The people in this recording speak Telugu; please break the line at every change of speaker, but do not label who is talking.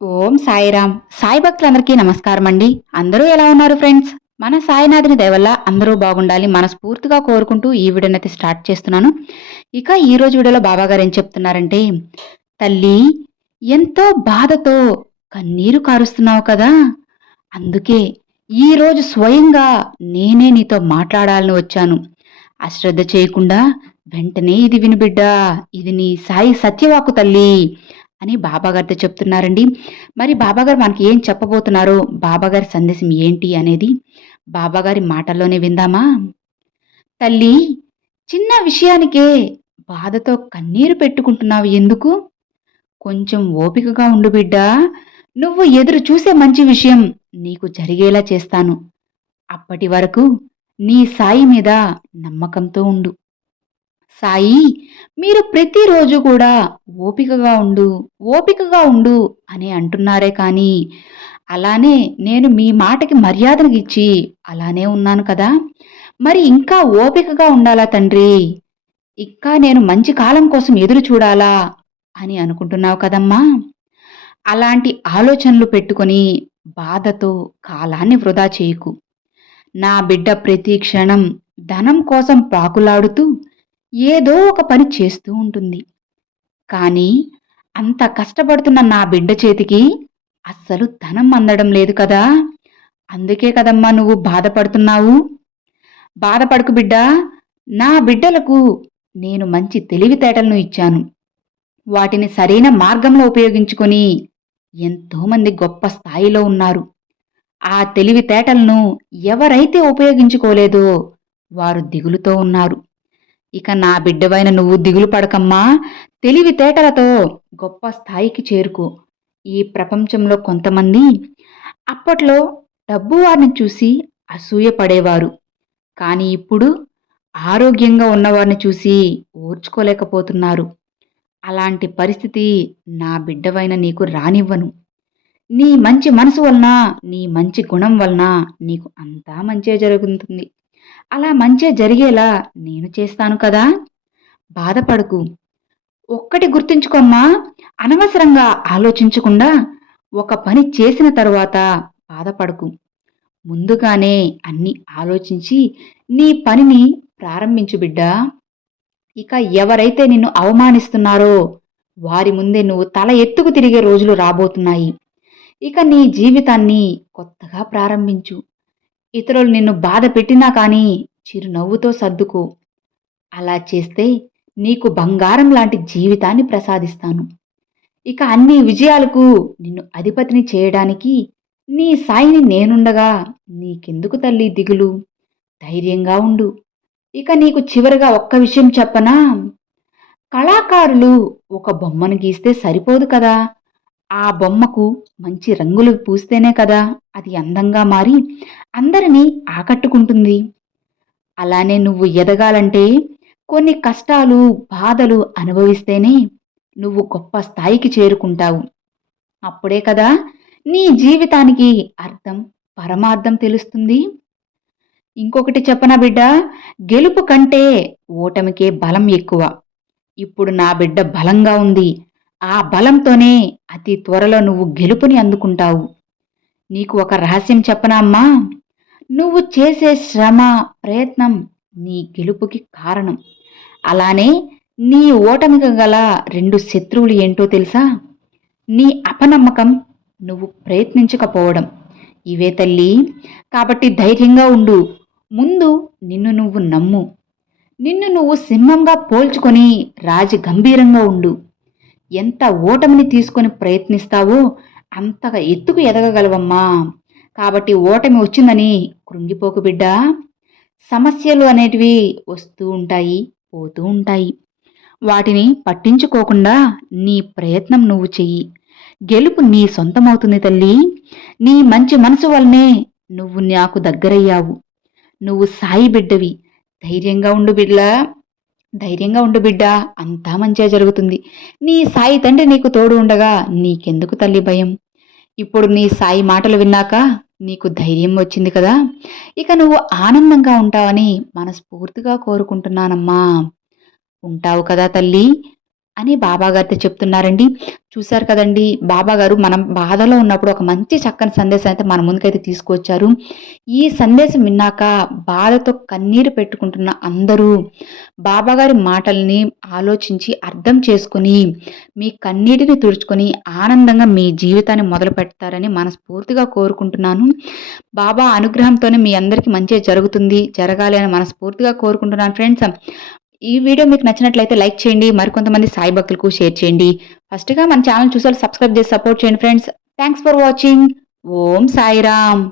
ఓం సాయిరామ్. సాయి భక్తులందరికీ నమస్కారం అండి అందరూ ఎలా ఉన్నారు ఫ్రెండ్స్? మన సాయినాథుని దయవల్ల అందరూ బాగుండాలి మనస్ఫూర్తిగా కోరుకుంటూ ఈ వీడియోని అయితే స్టార్ట్ చేస్తున్నాను. ఇక ఈ రోజు వీడియోలో బాబా గారు ఏం చెప్తున్నారంటే తల్లి ఎంతో బాధతో కన్నీరు కారుస్తున్నావు కదా. అందుకే ఈరోజు స్వయంగా నేనే నీతో మాట్లాడాలని వచ్చాను. అశ్రద్ధ చేయకుండా వెంటనే ఇది వినిబిడ్డా ఇది నీ సాయి సత్యవాకు తల్లి. అని బాబాగారితో చెప్తున్నారండి. మరి బాబాగారు మనకి ఏం చెప్పబోతున్నారో బాబాగారి సందేశం ఏంటి అనేది బాబాగారి మాటల్లోనే విందామా? తల్లి చిన్న విషయానికే బాధతో కన్నీరు పెట్టుకుంటున్నావు ఎందుకు? కొంచెం ఓపికగా ఉండు బిడ్డా. నువ్వు ఎదురు చూసే మంచి విషయం నీకు జరిగేలా చేస్తాను. అప్పటి వరకు నీ సాయి మీద నమ్మకంతో ఉండు. సాయి మీరు ప్రతిరోజు కూడా ఓపికగా ఉండు ఓపికగా ఉండు అని అంటున్నారే కానీ అలానే నేను మీ మాటకి మర్యాదను ఇచ్చి అలానే ఉన్నాను కదా. మరి ఇంకా ఓపికగా ఉండాలా తండ్రి? ఇంకా నేను మంచి కాలం కోసం ఎదురు చూడాలా అని అనుకుంటున్నావు కదమ్మా? అలాంటి ఆలోచనలు పెట్టుకొని బాధతో కాలాన్ని వృధా చేయకు. నా బిడ్డ ప్రతి క్షణం ధనం కోసం పాకులాడుతూ ఏదో ఒక పని చేస్తూ ఉంటుంది. కానీ అంత కష్టపడుతున్న నా బిడ్డ చేతికి అస్సలు ధనం అందడం లేదు కదా. అందుకే కదమ్మా నువ్వు బాధపడుతున్నావు. బాధపడకు బిడ్డ నా బిడ్డలకు నేను మంచి తెలివితేటలను ఇచ్చాను. వాటిని సరైన మార్గంలో ఉపయోగించుకొని ఎంతోమంది గొప్ప స్థాయిలో ఉన్నారు. ఆ తెలివితేటలను ఎవరైతే ఉపయోగించుకోలేదో వారు దిగులుతో ఉన్నారు. ఇక నా బిడ్డవైన నువ్వు దిగులు పడకమ్మా. తెలివితేటలతో గొప్ప స్థాయికి చేరుకు. ఈ ప్రపంచంలో కొంతమంది అప్పట్లో డబ్బు వారిని చూసి అసూయ పడేవారు. కానీ ఇప్పుడు ఆరోగ్యంగా ఉన్నవారిని చూసి ఓర్చుకోలేకపోతున్నారు. అలాంటి పరిస్థితి నా బిడ్డవైన నీకు రానివ్వను. నీ మంచి మనసు వలన నీ మంచి గుణం వలన నీకు అంతా మంచే జరుగుతుంది. అలా మంచే జరిగేలా నేను చేస్తాను కదా. బాధపడకు. ఒక్కటి గుర్తుంచుకోమ్మా అనవసరంగా ఆలోచించకుండా ఒక పని చేసిన తరువాత బాధపడకు. ముందుగానే అన్ని ఆలోచించి నీ పనిని ప్రారంభించు బిడ్డా. ఇక ఎవరైతే నిన్ను అవమానిస్తున్నారో వారి ముందే నువ్వు తల ఎత్తుకు తిరిగే రోజులు రాబోతున్నాయి. ఇక నీ జీవితాన్ని కొత్తగా ప్రారంభించు. ఇతరులు నిన్ను బాధ పెట్టినా కానీ చిరునవ్వుతో సర్దుకో. అలా చేస్తే నీకు బంగారం లాంటి జీవితాన్ని ప్రసాదిస్తాను. ఇక అన్ని విజయాలకు నిన్ను అధిపతిని చేయడానికి నీ సాయిని నేనుండగా నీకెందుకు తల్లి దిగులు? ధైర్యంగా ఉండు. ఇక నీకు చివరిగా ఒక్క విషయం చెప్పనా? కళాకారులు ఒక బొమ్మను గీస్తే సరిపోదు కదా. ఆ బొమ్మకు మంచి రంగులు పూస్తేనే కదా అది అందంగా మారి అందరినీ ఆకట్టుకుంటుంది. అలానే నువ్వు ఎదగాలంటే కొన్ని కష్టాలు బాధలు అనుభవిస్తేనే నువ్వు గొప్ప స్థాయికి చేరుకుంటావు. అప్పుడే కదా నీ జీవితానికి అర్థం పరమార్థం తెలుస్తుంది. ఇంకొకటి చెప్పనా బిడ్డ గెలుపు కంటే ఓటమికే బలం ఎక్కువ. ఇప్పుడు నా బిడ్డ బలంగా ఉంది. ఆ బలంతోనే అతి త్వరలో నువ్వు గెలుపుని అందుకుంటావు. నీకు ఒక రహస్యం చెప్పనా అమ్మా? నువ్వు చేసే శ్రమ ప్రయత్నం నీ గెలుపుకి కారణం. అలానే నీ ఓటమికి గల రెండు శత్రువులు ఏంటో తెలుసా? నీ అపనమ్మకం నువ్వు ప్రయత్నించకపోవడం. ఇవే తల్లి కాబట్టి ధైర్యంగా ఉండు. ముందు నిన్ను నువ్వు నమ్ము. నిన్ను నువ్వు సింహంగా పోల్చుకొని రాజు గంభీరంగా ఉండు. ఎంత ఓటమిని తీసుకొని ప్రయత్నిస్తావో అంతగా ఎత్తుకు ఎదగగలవమ్మా. కాబట్టి ఓటమి వచ్చిందని కృంగిపోకు బిడ్డా. సమస్యలు అనేటివి వస్తూ ఉంటాయి పోతూ ఉంటాయి. వాటిని పట్టించుకోకుండా నీ ప్రయత్నం నువ్వు చెయ్యి. గెలుపు నీ సొంతమవుతుంది తల్లి. నీ మంచి మనసు వల్లనే నువ్వు నాకు దగ్గరయ్యావు. నువ్వు సాయి బిడ్డవి. ధైర్యంగా ఉండు బిడ్లా. ధైర్యంగా ఉండు బిడ్డ. అంతా మంచిగా జరుగుతుంది. నీ సాయి తండ్రి నీకు తోడు ఉండగా నీకెందుకు తల్లి భయం? ఇప్పుడు నీ సాయి మాటలు విన్నాక నీకు ధైర్యం వచ్చింది కదా? ఇక నువ్వు ఆనందంగా ఉంటావని మనస్ఫూర్తిగా కోరుకుంటున్నానమ్మా. ఉంటావు కదా తల్లి. అని బాబాగారితో చెప్తున్నారండి. చూశారు కదండి బాబాగారు మనం బాధలో ఉన్నప్పుడు ఒక మంచి చక్కని సందేశం అయితే మన ముందుకైతే తీసుకొచ్చారు ఈ సందేశం విన్నాక బాధతో కన్నీరు పెట్టుకుంటున్న అందరూ బాబాగారి మాటల్ని ఆలోచించి అర్థం చేసుకుని మీ కన్నీటిని తుడుచుకొని ఆనందంగా మీ జీవితాన్ని మొదలు పెడతారని మనస్ఫూర్తిగా కోరుకుంటున్నాను. బాబా అనుగ్రహంతోనే మీ అందరికీ మంచిగా జరుగుతుంది జరగాలి అని మనస్ఫూర్తిగా కోరుకుంటున్నాను. ఫ్రెండ్స్ ఈ వీడియో మీకు నచ్చినట్లయితే లైక్ చేయండి మరికొంతమంది సాయి భక్తులకు షేర్ చేయండి. ఫస్ట్గా మన ఛానల్ చూసారు సబ్స్క్రైబ్ చేసి సపోర్ట్ చేయండి friends. Thanks for watching Om Sairam.